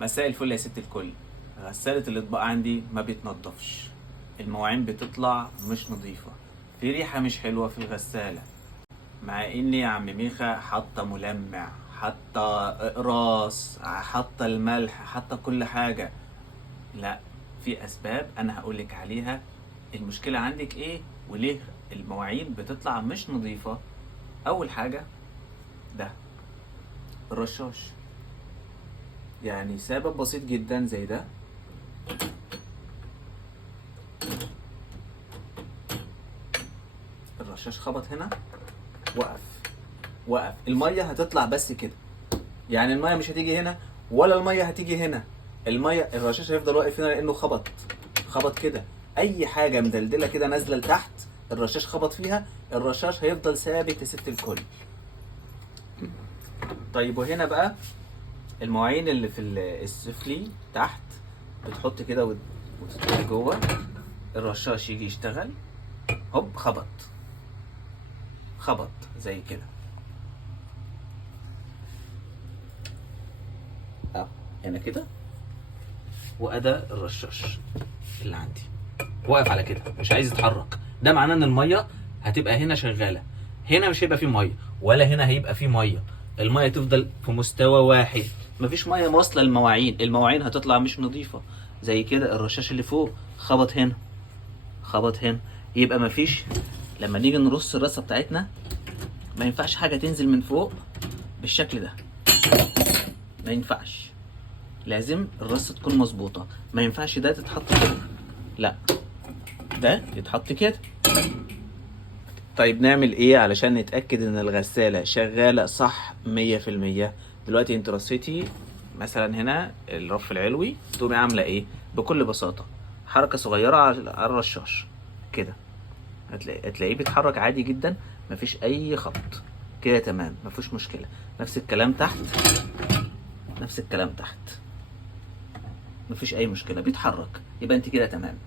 مساء الفل يا ست الكل. غسالة الأطباق عندي ما بيتنضفش، المواعين بتطلع مش نظيفة، في ريحة مش حلوة في الغسالة، مع إني يا عم ميخا حاطة ملمع، حاطة إقراص، حاطة الملح، حاطة كل حاجة. لا، في أسباب أنا هقولك عليها. المشكلة عندك إيه وليه المواعين بتطلع مش نظيفة؟ أول حاجة ده الرشاش، يعني سبب بسيط جدا زي ده. الرشاش خبط هنا، وقف الميه هتطلع بس كده، يعني الميه مش هتيجي هنا ولا الميه هتيجي هنا، الميه الرشاش هيفضل واقف هنا لانه خبط كده. اي حاجه مدلدله كده نازله لتحت الرشاش خبط فيها، الرشاش هيفضل ثابت يا ست الكل. طيب وهنا بقى المواعين اللي في السفلي تحت بتحط كده وتدخل جوه، الرشاش يجي يشتغل هوب خبط زي كده هنا كده، وأداة الرشاش اللي عندي واقف على كده مش عايز يتحرك. ده معناه ان الميه هتبقى هنا شغاله، هنا مش هيبقى فيه ميه ولا هنا هيبقى فيه ميه، الميه تفضل في مستوى واحد، مفيش ميه واصله للمواعين، المواعين هتطلع مش نظيفه زي كده. الرشاش اللي فوق خبط هنا، يبقى مفيش. لما نيجي نرص الرصه بتاعتنا ما ينفعش حاجه تنزل من فوق بالشكل ده، ما ينفعش، لازم الرصه تكون مظبوطه. ما ينفعش ده تتحط كده، لا ده يتحط كده. طيب نعمل ايه علشان نتأكد ان الغسالة شغالة صح 100%؟ دلوقتي انت رصيتي مثلا هنا الرف العلوي، تقومي عاملة ايه؟ بكل بساطة حركة صغيرة على الرشاش كده، هتلاقيه بيتحرك عادي جدا، مفيش اي خبط كده، تمام، مفيش مشكلة. نفس الكلام تحت، مفيش اي مشكلة، بيتحرك، يبقى انت كده تمام.